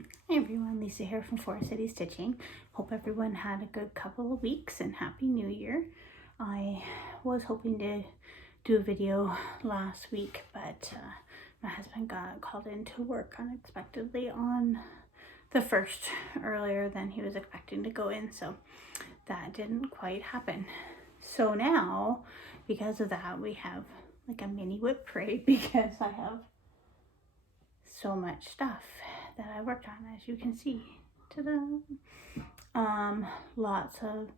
Hey everyone, Lisa here from Forest City Stitching. Hope everyone had a good couple of weeks and Happy New Year. I was hoping to do a video last week, but my husband got called into work unexpectedly on the 1st, earlier than he was expecting to go in, so that didn't quite happen. So now, because of that, we have like a mini WIP parade because I have so much stuff that I worked on, as you can see. Ta-da! Lots of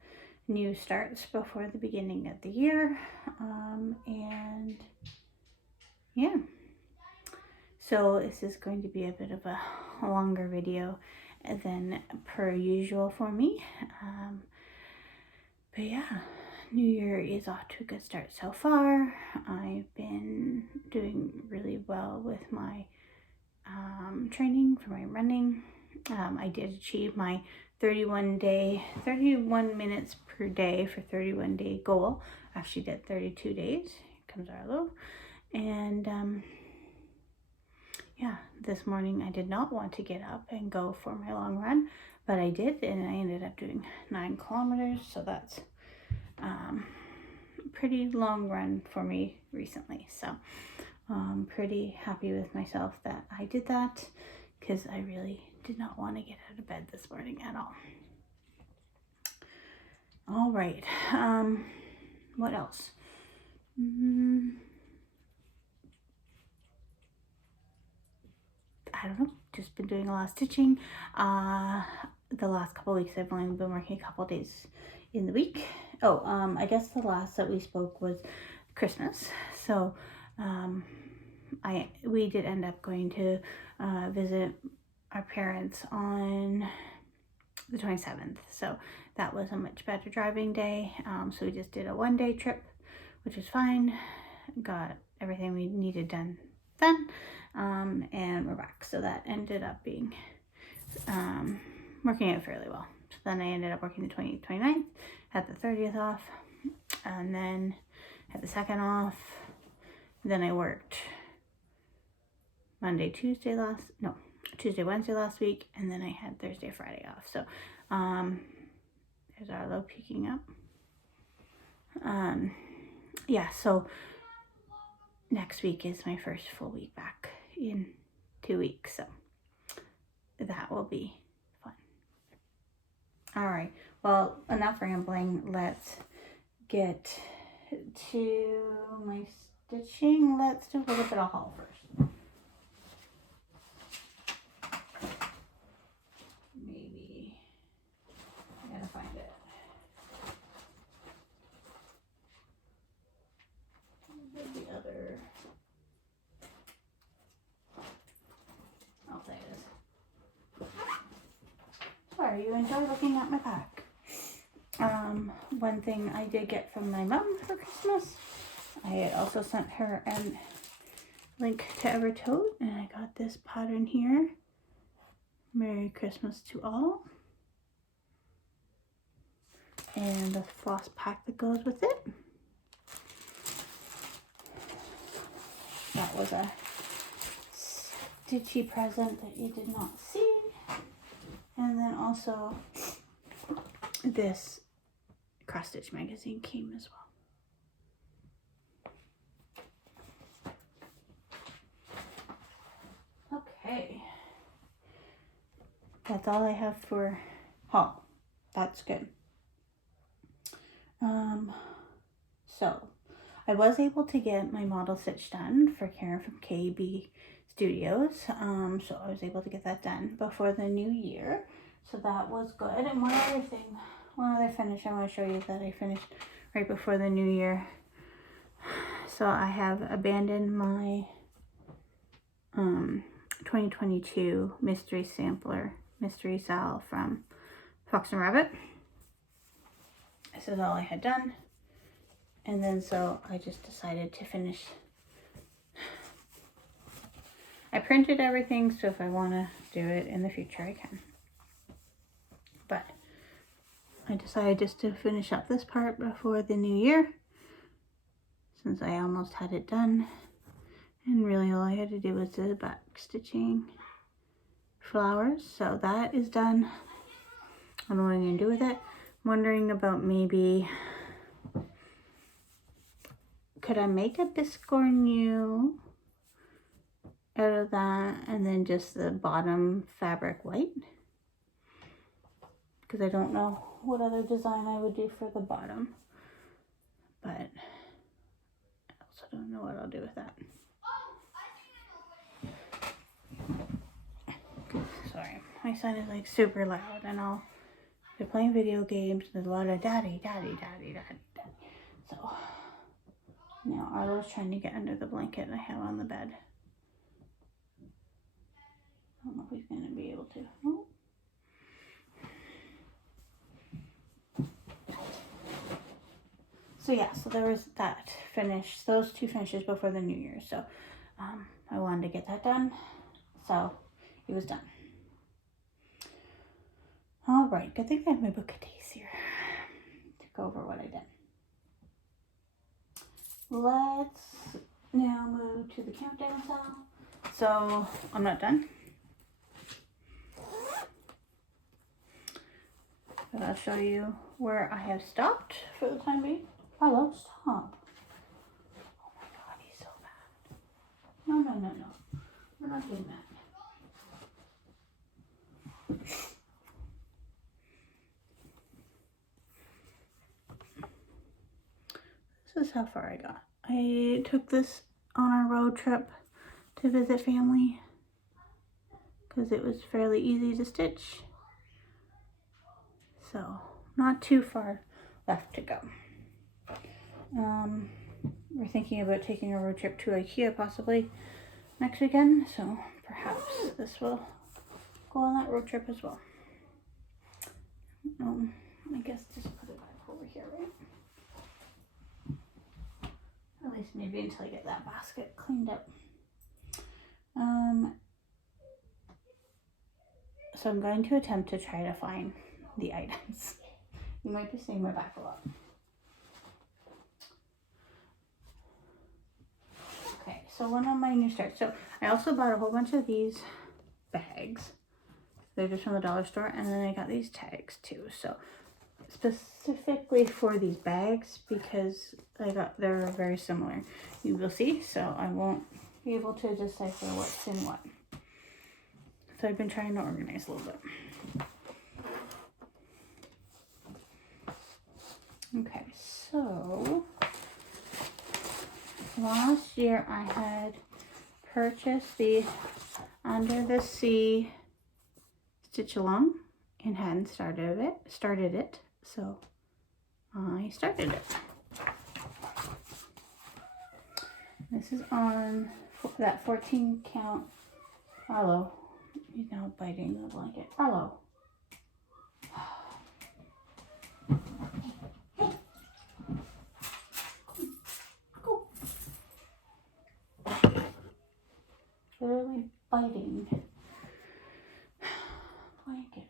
new starts before the beginning of the year, and yeah, so this is going to be a bit of a longer video than per usual for me, but yeah, New Year is off to a good start so far. I've been doing really well with my training for my running. I did achieve my 31 minutes per day for 31 day goal. I actually did 32 days. Here comes Arlo. And yeah, this morning I did not want to get up and go for my long run, but I did, and I ended up doing 9 kilometers. So that's pretty long run for me recently. So I'm pretty happy with myself that I did that, because I really did not want to get out of bed this morning at all. All right, what else? I don't know, just been doing a lot of stitching. The last couple of weeks I've only been working a couple days in the week. I guess the last that we spoke was Christmas. So we did end up going to visit our parents on the 27th. So that was a much better driving day. So we just did a 1-day trip, which was fine. Got everything we needed done then, and we're back. So that ended up being working out fairly well. So then I ended up working the 20th, 29th, had the 30th off, and then had the 2nd off. Then I worked Tuesday, Wednesday last week, and then I had Thursday, Friday off. So there's Arlo peeking up. Yeah, so next week is my first full week back in 2 weeks, so that will be fun. All right, well, enough rambling. Let's get to my stitching. Let's do a little bit of haul first. Maybe I gotta find it. The other, there it is. Sorry, you enjoy looking at my pack. One thing I did get from my mom for Christmas, I had also sent her a link to Evertote, and I got this pattern here. Merry Christmas to all. And the floss pack that goes with it. That was a stitchy present that you did not see. And then also this cross stitch magazine came as well. Okay, that's all I have for haul. That's good. So I was able to get my model stitch done for Karen from KB Studios. So I was able to get that done before the new year. So that was good. And one other finish I want to show you that I finished right before the new year. So I have abandoned my 2022 mystery sampler, mystery sal from Fox and Rabbit. This is all I had done. And then so I just decided to finish. I printed everything, so if I want to do it in the future, I can. But I decided just to finish up this part before the new year, since I almost had it done. And really all I had to do was the back stitching flowers. So that is done. I don't know what I'm going to do with it. I'm wondering about maybe, could I make a biscornu out of that and then just the bottom fabric white? Because I don't know what other design I would do for the bottom. But I also don't know what I'll do with that. Sorry, my son is like super loud and they're playing video games. There's a lot of daddy, daddy, daddy, daddy, daddy. So now Arlo's trying to get under the blanket I have on the bed. I don't know if he's going to be able to. Oh. So yeah, so there was that finish, those two finishes before the New Year. So I wanted to get that done. So it was done. All right, good thing I have my book of days here to go over what I did. Let's now move to the countdown cell. So I'm not done. But I'll show you where I have stopped for the time being. Hello, stop. Oh my God, he's so bad. No, no, no, no. We're not doing that. This is how far I got. I took this on our road trip to visit family because it was fairly easy to stitch. So not too far left to go. We're thinking about taking a road trip to IKEA possibly next weekend, so perhaps this will go on that road trip as well. I guess just put it back over here, right? At least maybe until I get that basket cleaned up. So I'm going to attempt to try to find the items. You might be seeing my back a lot. Okay, so one of my new starts. So I also bought a whole bunch of these bags. They're just from the dollar store, and then I got these tags too. So specifically for these bags because they're very similar. You will see, so I won't be able to decipher what's in what. So I've been trying to organize a little bit. Okay, so last year I had purchased the Under the Sea Stitch Along and hadn't started it, so I started it. This is on that 14 count. Arlo, he's now biting the blanket. Arlo. Literally biting blanket.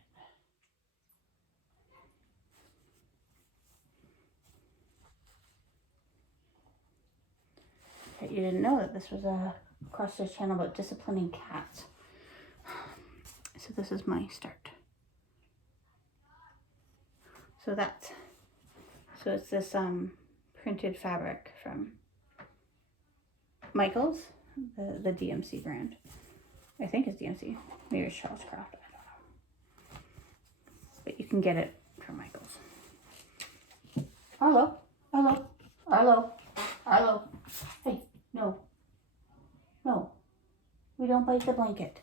You didn't know that this was a cross-stitch channel about disciplining cats. So this is my start. So it's this printed fabric from Michaels, the DMC brand. I think it's DMC. Maybe it's Charles Craft. I don't know. But you can get it from Michaels. Arlo, Arlo, Arlo, Arlo. Hey, no. No. We don't bite the blanket.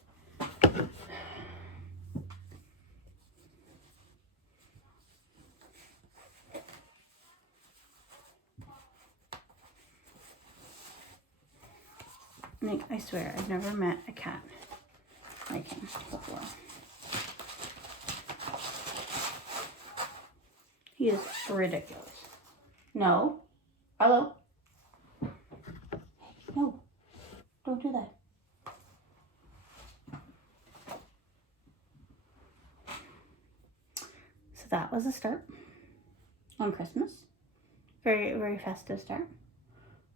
I swear, I've never met a cat like him before. He is ridiculous. No. Hello? No. Don't do that. So that was a start on Christmas. Very, very festive start.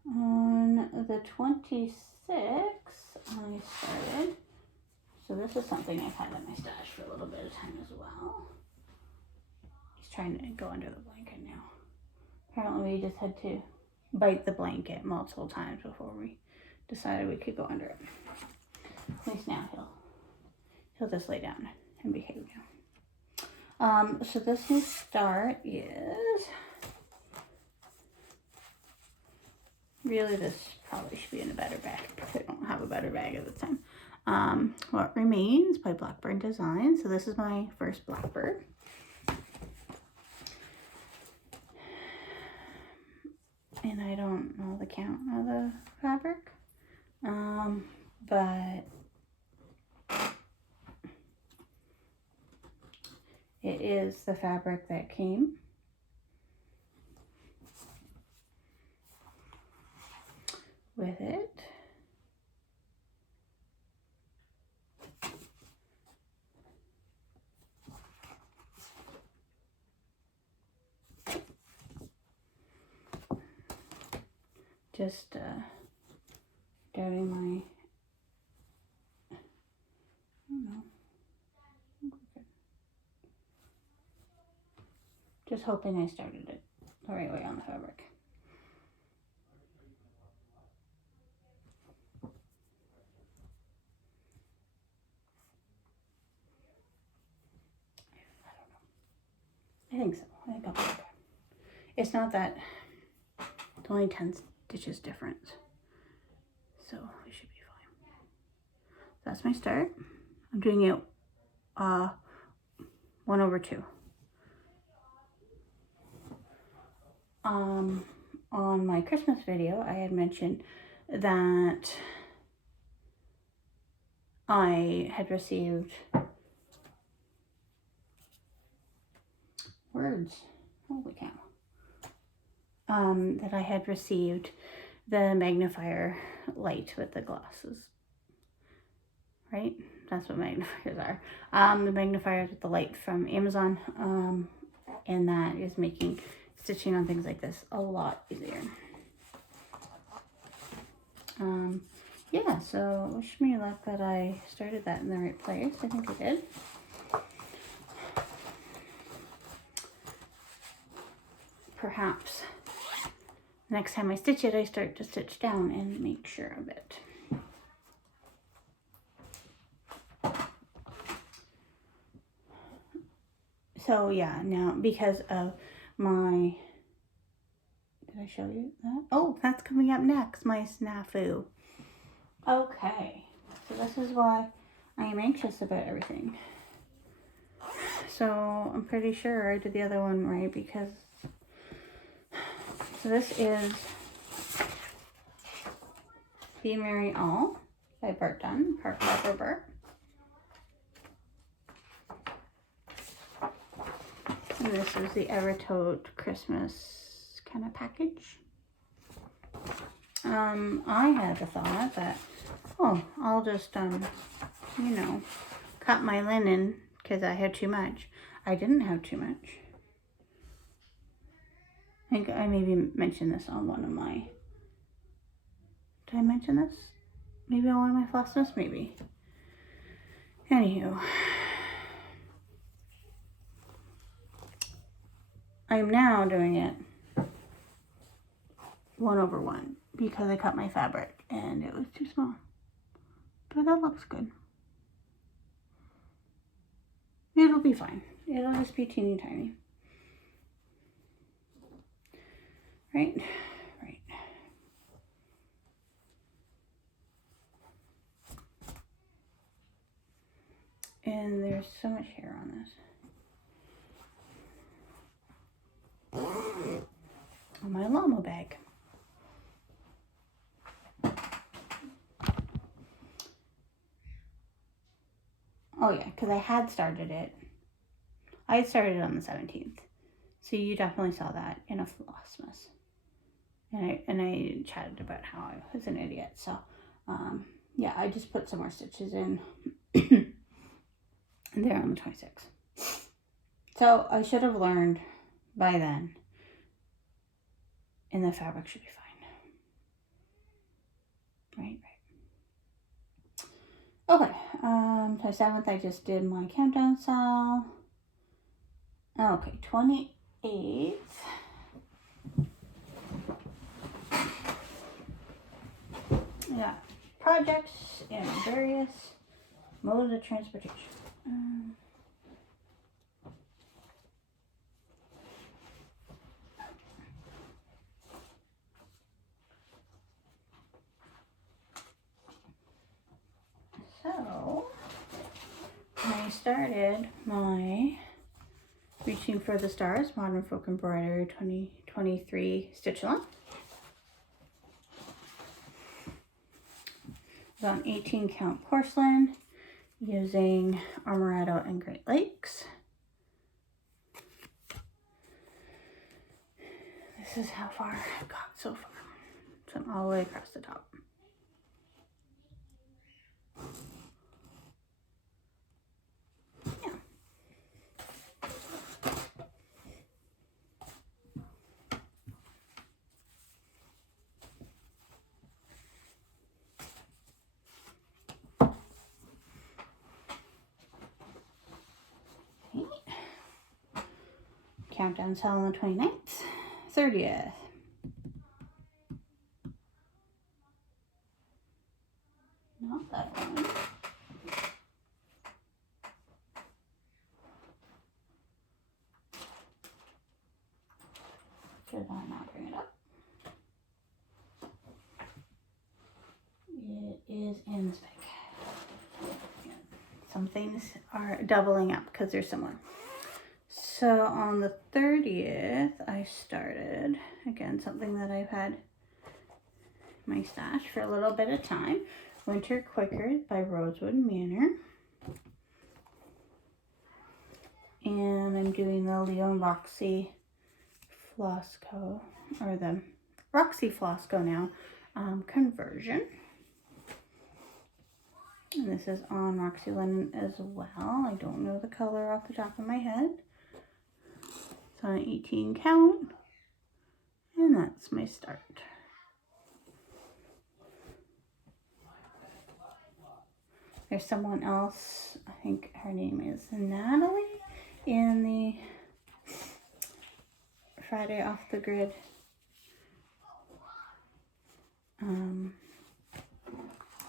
On the 26th, I started So this is something I've had in my stash for a little bit of time as well. He's trying to go under the blanket now. Apparently we just had to bite the blanket multiple times before we decided we could go under it. At least now he'll just lay down and behave now. So this new start is, really this probably should be in a better bag because I don't have a better bag at the time. What Remains by Blackbird Design. So this is my first Blackbird. And I don't know the count of the fabric, but it is the fabric that came with it. Just doubting my, I don't know, just hoping I started it the right way on the fabric. I think so. I think I'll be okay. It's not that, it's only 10 stitches difference, so we should be fine. That's my start. I'm doing it 1/2. On my Christmas video, I had mentioned that I had received holy cow, that I had received the magnifier light with the glasses, right? That's what magnifiers are. The magnifiers with the light from Amazon, and that is making stitching on things like this a lot easier. Yeah, so wish me luck that I started that in the right place. I think I did. Perhaps next time I stitch it, I start to stitch down and make sure of it. So yeah, now because of my, did I show you that? Oh, that's coming up next, my snafu. Okay, so this is why I am anxious about everything. So I'm pretty sure I did the other one right, because, so this is Be Merry All by Bart Dunn, Park Pepper Bart. And this is the Evertote Christmas kind of package. I had a thought that, oh, I'll just, you know, cut my linen because I had too much. I didn't have too much. I think I maybe mentioned this on one of my, did I mention this? Maybe on one of my Flosstubes, maybe. Anywho. I'm now doing it 1/1 because I cut my fabric and it was too small. But that looks good. It'll be fine. It'll just be teeny tiny. Right? Right. And there's so much hair on this. On my llama bag. Oh yeah, because I had started it. I had started it on the 17th. So you definitely saw that in a Flossmas. And I chatted about how I was an idiot. So yeah, I just put some more stitches in there on the 26th. So I should have learned by then. And the fabric should be fine. Right, Okay, 27th I just did my countdown sale. Okay, 28th. Yeah, projects in various modes of transportation. So, I started my Reaching for the Stars Modern Folk Embroidery 2023 stitch along. It's on 18 count porcelain using Amaretto and Great Lakes. This is how far I've got so far. So I'm all the way across the top. Countdown sale on the 29th, 30th. Not that one. Did I not bring it up? It is in this bag. Some things are doubling up because they're similar. So on the 30th, I started, again, something that I've had in my stash for a little bit of time, Winter Quakers by Rosewood Manor. And I'm doing the Leo Roxy Flosco, or the Roxy Flosco now, conversion. And this is on Roxy Linen as well. I don't know the color off the top of my head. It's on 18 count. And that's my start. There's someone else, I think her name is Natalie, in the Friday Off the Grid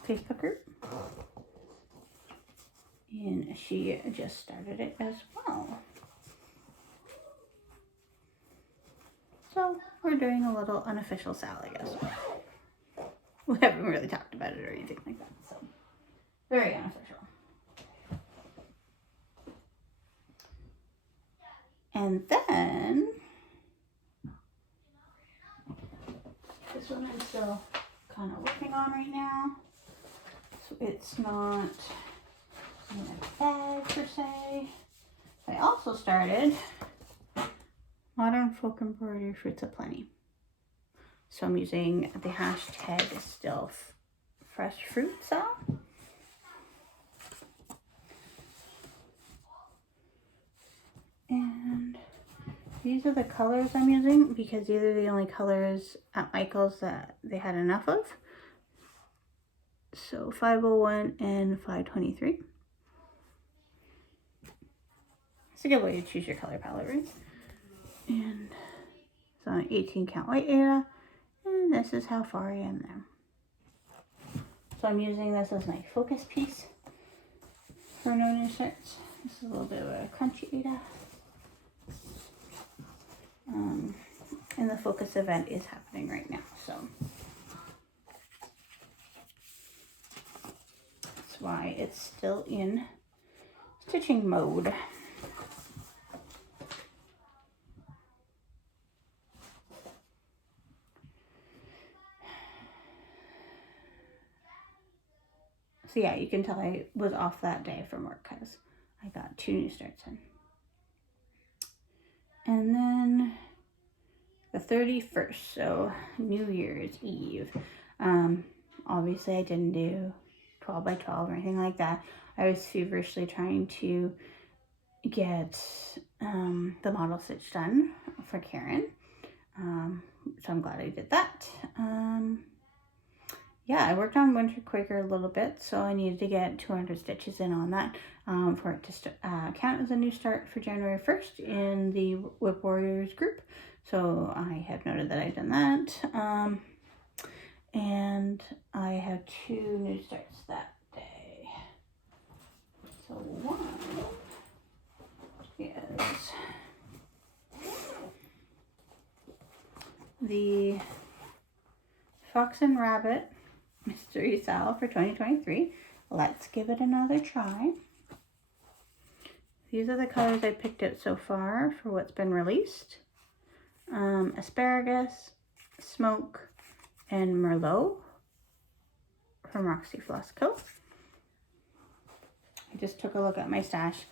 Facebook group. And she just started it as well. So we're doing a little unofficial sale, I guess. We haven't really talked about it or anything like that, so very unofficial. And then this one I'm still kind of working on right now, so it's not in a bag per se. I also started Modern Folk Embroidery Fruits of Plenty. So I'm using the hashtag still fresh fruit sale. And these are the colors I'm using because these are the only colors at Michael's that they had enough of. So 501 and 523. It's a good way to choose your color palette, right? And it's on 18 count white Ada. And this is how far I am there. So I'm using this as my focus piece for no new starts. This is a little bit of a crunchy Ada. And the focus event is happening right now, so that's why it's still in stitching mode. So yeah, you can tell I was off that day from work because I got 2 new starts in. And then the 31st, so New Year's Eve. Obviously I didn't do 12 by 12 or anything like that. I was feverishly trying to get the model stitch done for Karen. So I'm glad I did that. yeah, I worked on Winter Quaker a little bit, so I needed to get 200 stitches in on that for it to count as a new start for January 1st in the WIP Warriors group. So I have noted that I've done that. And I have 2 new starts that day. So one is the Fox and Rabbit Mystery Sal for 2023. Let's give it another try. These are the colors I picked out so far for what's been released. Asparagus, Smoke, and Merlot from Roxy Floss Co. I just took a look at my stash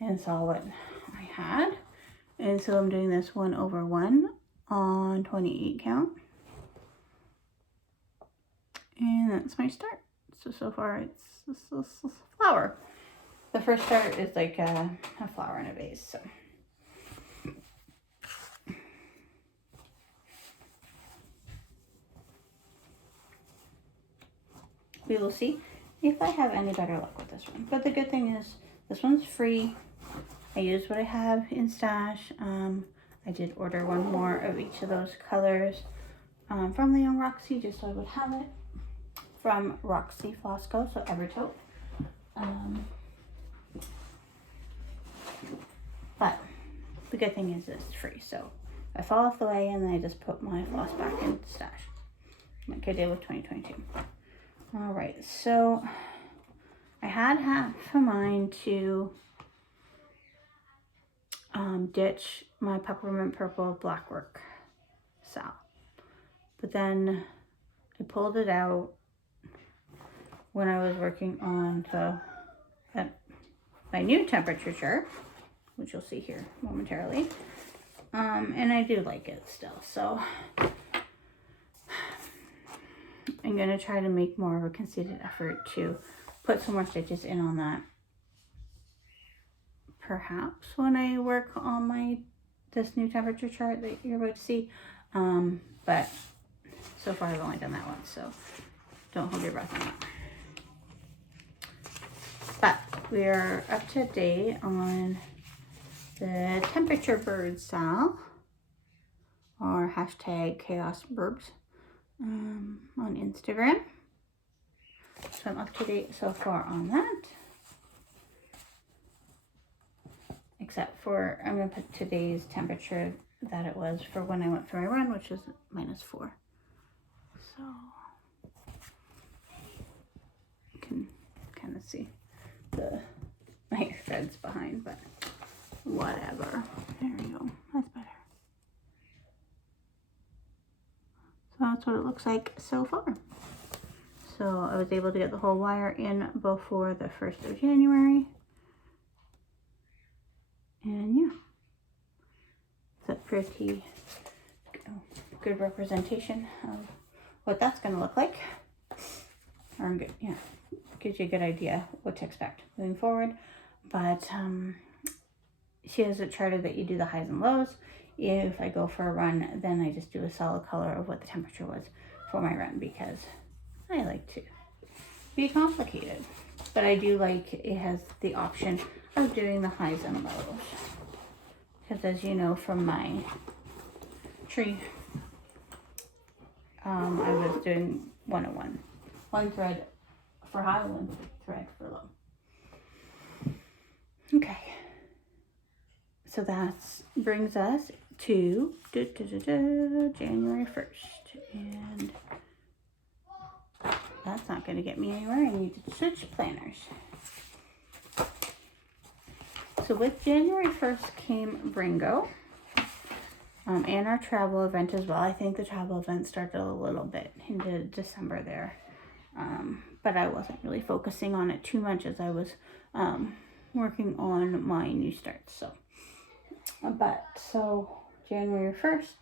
and saw what I had. And so I'm doing this 1/1 on 28 count. And that's my start. So far it's a flower. The first start is like a flower in a vase. So. We will see if I have any better luck with this one. But the good thing is this one's free. I used what I have in stash. I did order one more of each of those colors from Leon Roxy, just so I would have it. From Roxy Floss Co, so Evertote. But the good thing is it's free, so I fall off the way and then I just put my floss back in stash, like I did with 2022. All right, so I had half a mind to ditch my Peppermint Purple Blackwork Sal, but then I pulled it out when I was working on my new temperature chart, which you'll see here momentarily, and I do like it still, so I'm going to try to make more of a concerted effort to put some more stitches in on that. Perhaps when I work on this new temperature chart that you're about to see. But so far I've only done that once, so don't hold your breath on that. But we are up to date on the Temperature Bird Sal, or hashtag Chaos Burbs, on Instagram. So I'm up to date so far on that. Except for, I'm going to put today's temperature that it was for when I went for my run, which was -4. So you can kind of see my threads behind, but whatever. There we go. That's better. So that's what it looks like so far. So I was able to get the whole wire in before the 1st of January. And yeah, it's a pretty good representation of what that's going to look like. Or good, yeah, gives you a good idea what to expect moving forward. But she has it charted that you do the highs and lows. If I go for a run, then I just do a solid color of what the temperature was for my run, because I like to be complicated. But I do like it has the option of doing the highs and lows. Because as you know from my tree, I was doing 1/1. One thread for high, one thread for low. Okay. So that brings us to January 1st. And that's not going to get me anywhere. I need to switch planners. So with January 1st came Bringo, and our travel event as well. I think the travel event started a little bit into December there, but I wasn't really focusing on it too much as I was working on my new starts. So January 1st,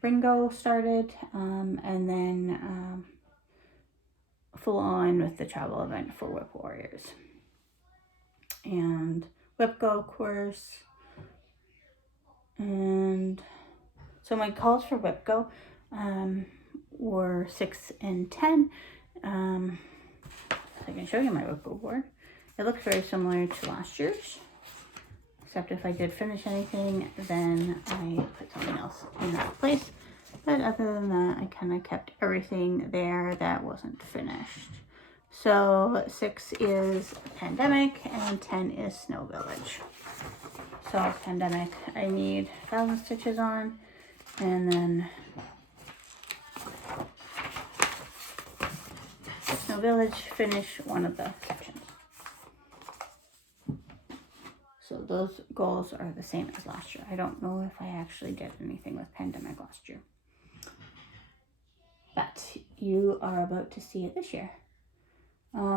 Bringo started, and then full on with the travel event for WIP Warriors. And WIP Go course. And so my calls for WIP Go were 6 and 10. I can show you my WIP board. It looks very similar to last year's, except if I did finish anything, then I put something else in that place. But other than that, I kind of kept everything there that wasn't finished. So 6 is Pandemic and 10 is Snow Village. So Pandemic, I need 1,000 stitches on, and then Snow Village, finish one of the sections. So those goals are the same as last year. I don't know if I actually did anything with Pandemic last year, but you are about to see it this year.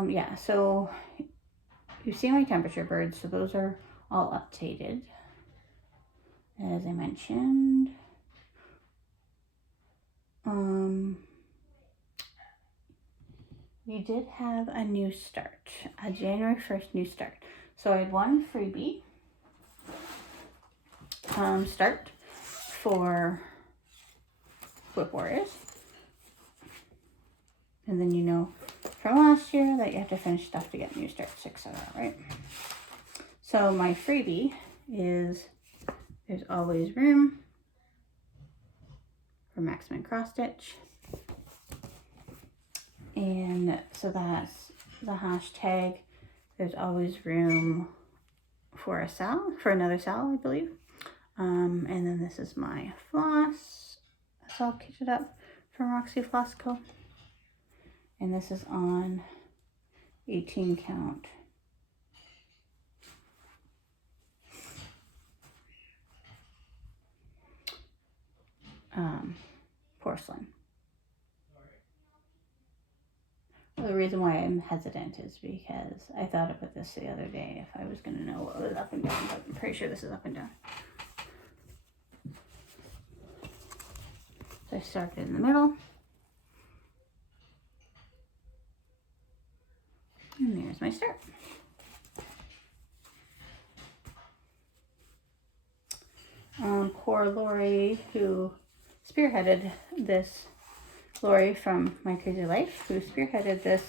Yeah, so you see my temperature birds, so those are all updated, as I mentioned. We did have a new start, a January 1st new start. So I had one freebie start for WIP Warriors. And then you know from last year that you have to finish stuff to get new starts, etc., right? So my freebie is there's always room for maximum cross stitch. And so that's the hashtag. There's always room for a sal, for another sal, I believe. And then this is my floss. That's all kitted up from Roxy Floss Co. And this is on 18 count. Porcelain. The reason why I'm hesitant is because I thought about this the other day if I was going to know what was up and down, but I'm pretty sure this is up and down. So I started in the middle. And there's my start. Poor Lori, who spearheaded this, Lori from My Crazy Life, who spearheaded this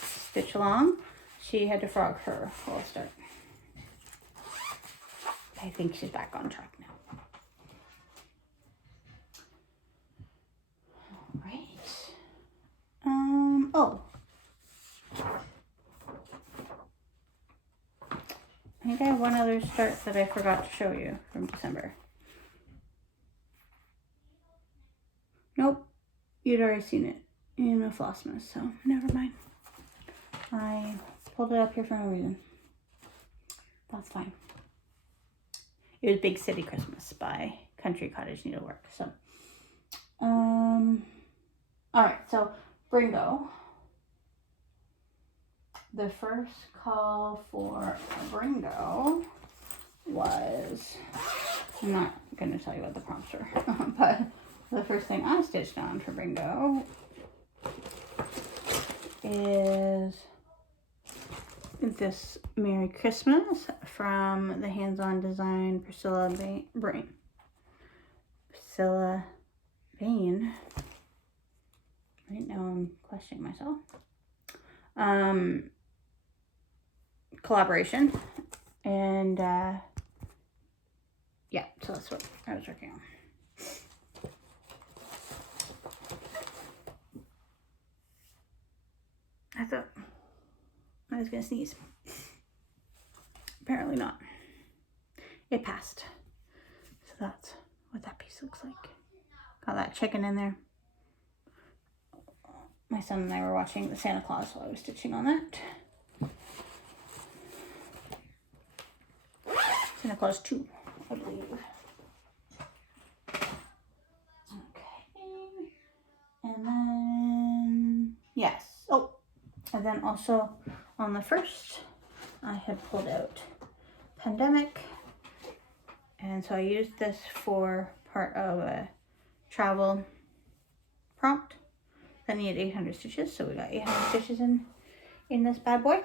stitch along, she had to frog her whole start. I think she's back on track now. All right. Oh. I think I have one other start that I forgot to show you from December. Nope, you'd already seen it in a Flossmas, so never mind. I pulled it up here for no reason. That's fine. It was Big City Christmas by Country Cottage Needlework. So, all right. So, Bringo. The first call for Bringo was, I'm not going to tell you what the prompts were, but the first thing I stitched on for Bringo is this Merry Christmas from the Hands-On Design Priscilla Bain. Right now I'm questioning myself. Collaboration. And yeah, so that's what I was working on. I thought I was gonna sneeze. Apparently not. It passed. So that's what that piece looks like. Got that chicken in there. My son and I were watching the Santa Claus while I was stitching on that. Santa Claus 2, I believe. Okay. And then, yes. Oh, and then also on the first, I had pulled out Pandemic. And so I used this for part of a travel prompt. I needed 800 stitches, so we got 800 stitches in this bad boy.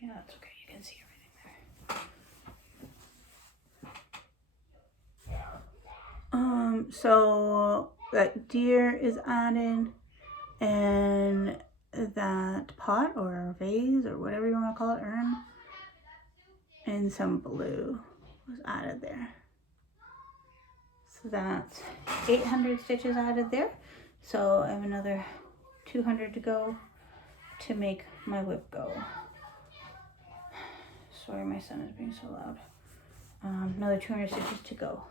Yeah, that's okay. You can see everything there. So that deer is added, and that pot or vase or whatever you want to call it, urn, and some blue was added there. So that's 800 stitches added there. So I have another 200 to go to make my WIP go. Sorry, my son is being so loud. Another 200 stitches to go.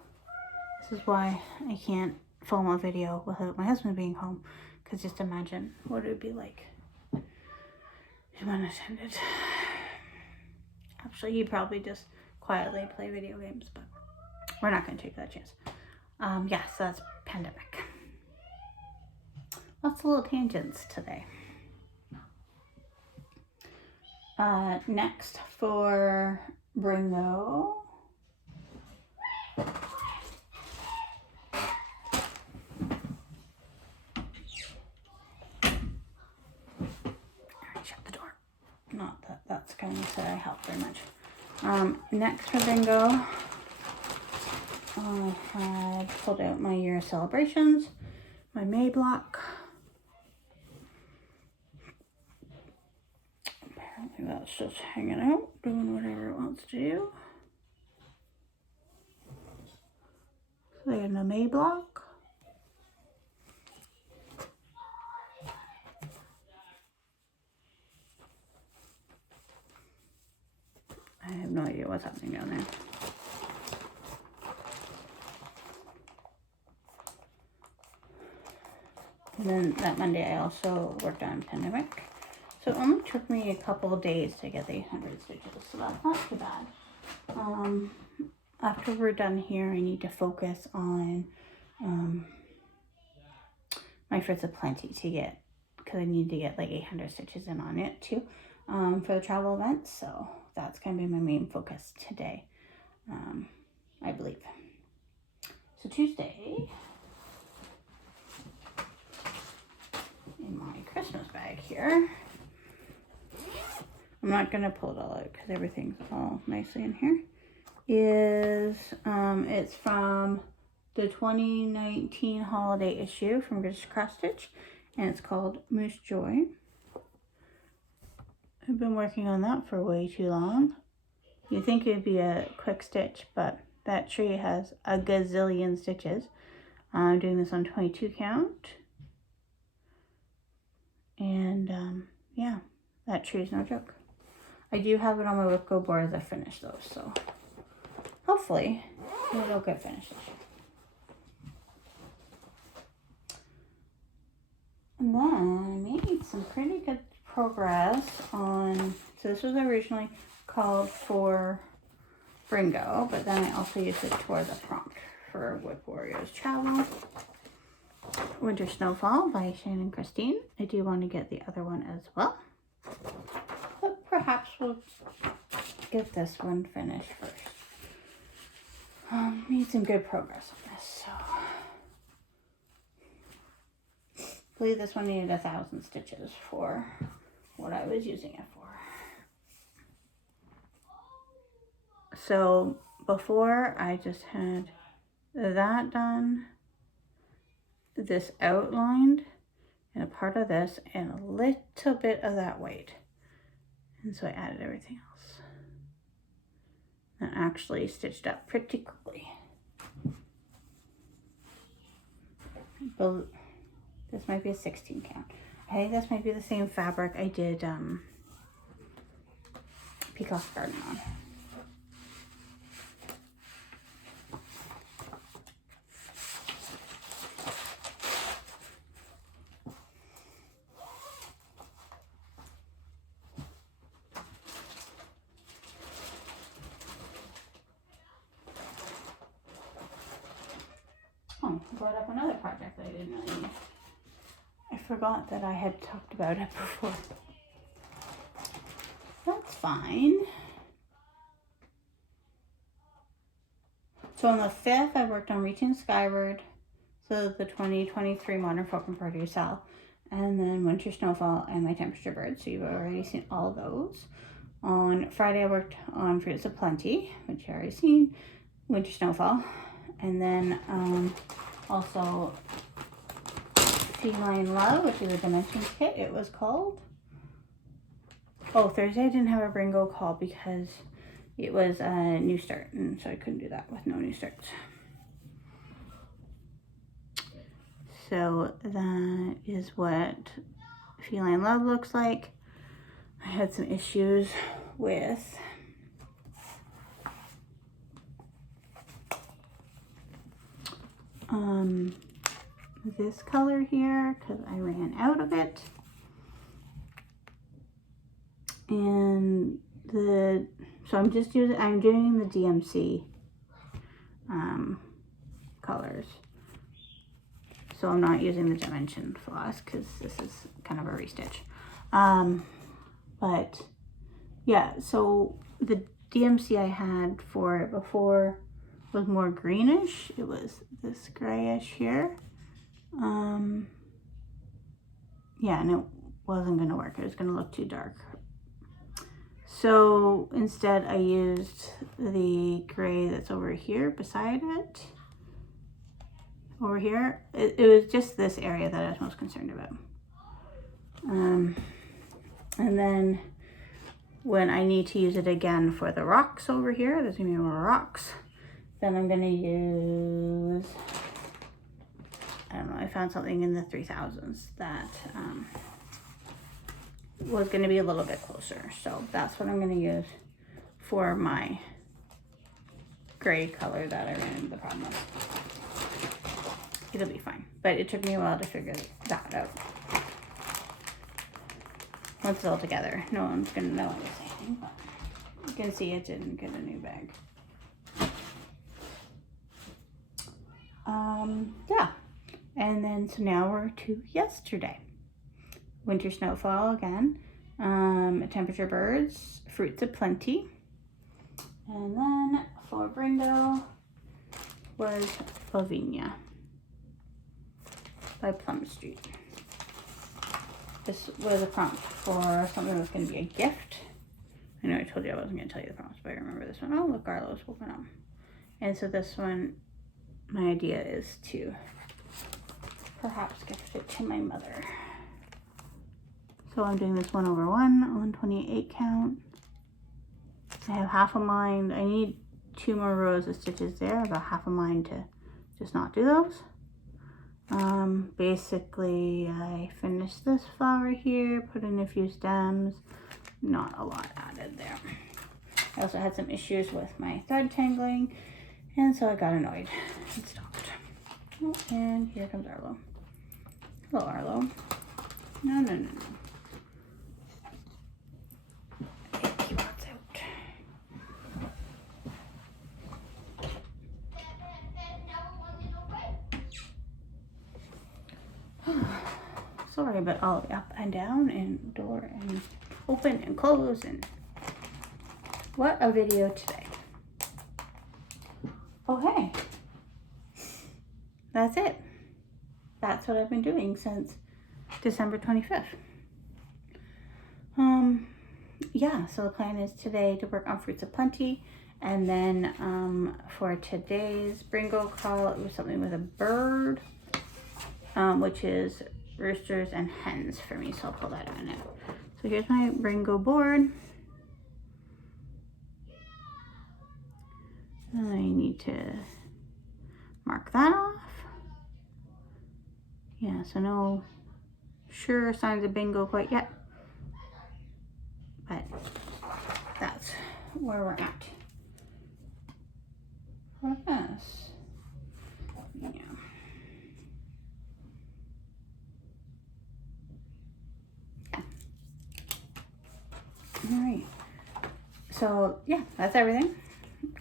This is why I can't film a video without my husband being home, because just imagine what it would be like him unattended. Actually, he'd probably just quietly play video games, but we're not going to take that chance. Yeah, so that's pandemic. Lots of little tangents today. Next for Bringo. Shut the door. Not that that's going to say I help very much. Next for Bingo, I had pulled out my year celebrations, my May block. Apparently that's just hanging out, doing whatever it wants to do. So there's the May block. I have no idea what's happening down there. And then that Monday I also worked on pandemic. So it only took me a couple of days to get the 800 stitches, so that's not too bad. After we're done here, I need to focus on my Fruits of Plenty to get, because I need to get like 800 stitches in on it too, for the travel event. So that's going to be my main focus today, I believe. So Tuesday, in my Christmas bag here, I'm not going to pull it all out because everything's all nicely in here, is, it's from the 2019 holiday issue from British Cross Stitch, and it's called Moose Joy. I've been working on that for way too long. You'd think it'd be a quick stitch, but that tree has a gazillion stitches. I'm doing this on 22 count. And yeah, that tree is no joke. I do have it on my WIP Go board as I finish those, so hopefully it'll get finished. And then I made some pretty good progress on, so this was originally called for Bringo, but then I also used it towards a prompt for WIP Warriors Travel. Winter Snowfall by Shannon and Christine. I do want to get the other one as well, but perhaps we'll get this one finished first. Made some good progress on this, so I believe this one needed 1,000 stitches for what I was using it for. So before I just had that done, this outlined, and a part of this, and a little bit of that white. And so I added everything else. That actually stitched up pretty quickly. This might be a 16 count. I think this might be the same fabric I did Peacock Garden on. Oh, I brought up another project that I didn't really need. I forgot that I had talked about it before. That's fine. So on the 5th, I worked on Reaching Skyward, so the 2023 Modern Folk and Produce Sal, and then Winter Snowfall and My Temperature Bird, so you've already seen all of those. On Friday, I worked on Fruits of Plenty, which you already seen, Winter Snowfall, and then Also, Feline Love, which is a Dimensions kit, it was called. Oh, Thursday I didn't have a Bringo call because it was a new start, and so I couldn't do that with no new starts. So that is what Feline Love looks like. I had some issues with this color here because I ran out of it. And so I'm doing the DMC colors. So I'm not using the Dimension floss because this is kind of a restitch. But yeah, so the DMC I had for it before was more greenish. It was this grayish here. Yeah, and it wasn't gonna work. It was gonna look too dark. So instead I used the gray that's over here beside it. Over here, it was just this area that I was most concerned about. And then when I need to use it again for the rocks over here, there's gonna be more rocks, then I'm gonna use, I don't know, I found something in the 3000s that was gonna be a little bit closer. So that's what I'm gonna use for my gray color that I ran into the problem with. It'll be fine, but it took me a while to figure that out. Once it's all together, no one's gonna know anything, but you can see it didn't get a new bag. Yeah, and then so now we're to yesterday. Winter snowfall again, temperature birds, fruits aplenty, and then for Bringo was Lavinia by Plum Street. This was a prompt for something that was going to be a gift. I know I told you I wasn't going to tell you the prompts, but I remember this one. Oh, look, Arlo's woken up. And so this one, my idea is to perhaps gift it to my mother. So I'm doing this 1/1 on 28 count. I have half a mind. I need 2 more rows of stitches there, about half a mind to just not do those. Basically I finished this flower here, put in a few stems, not a lot added there. I also had some issues with my thread tangling, and so I got annoyed and stopped. Oh, and here comes Arlo. Hello, Arlo. No. He wants out. Sorry, but all up and down and door and open and close, and what a video today. Okay, that's it. That's what I've been doing since December 25th. Yeah, so the plan is today to work on Fruits Aplenty, and then for today's Bringo call, it was something with a bird, which is roosters and hens for me, so I'll pull that in it. So here's my Bringo board. I need to mark that off. Yeah, so no sure signs of bingo quite yet, but that's where we're at for this. Yeah. All right, so yeah, that's everything.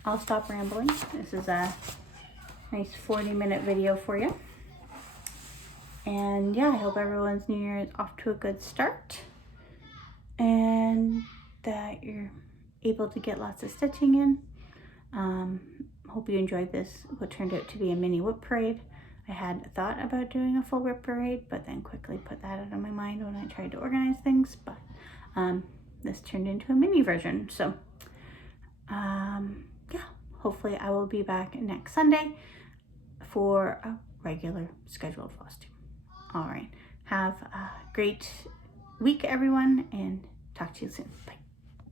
I'll stop rambling. This is a nice 40-minute video for you. And yeah, I hope everyone's New Year is off to a good start, and that you're able to get lots of stitching in. Hope you enjoyed this, what turned out to be a mini WIP parade. I had thought about doing a full WIP parade, but then quickly put that out of my mind when I tried to organize things. But this turned into a mini version. So yeah, hopefully I will be back next Sunday for a regular scheduled Flosstube. All right, have a great week, everyone, and talk to you soon. Bye.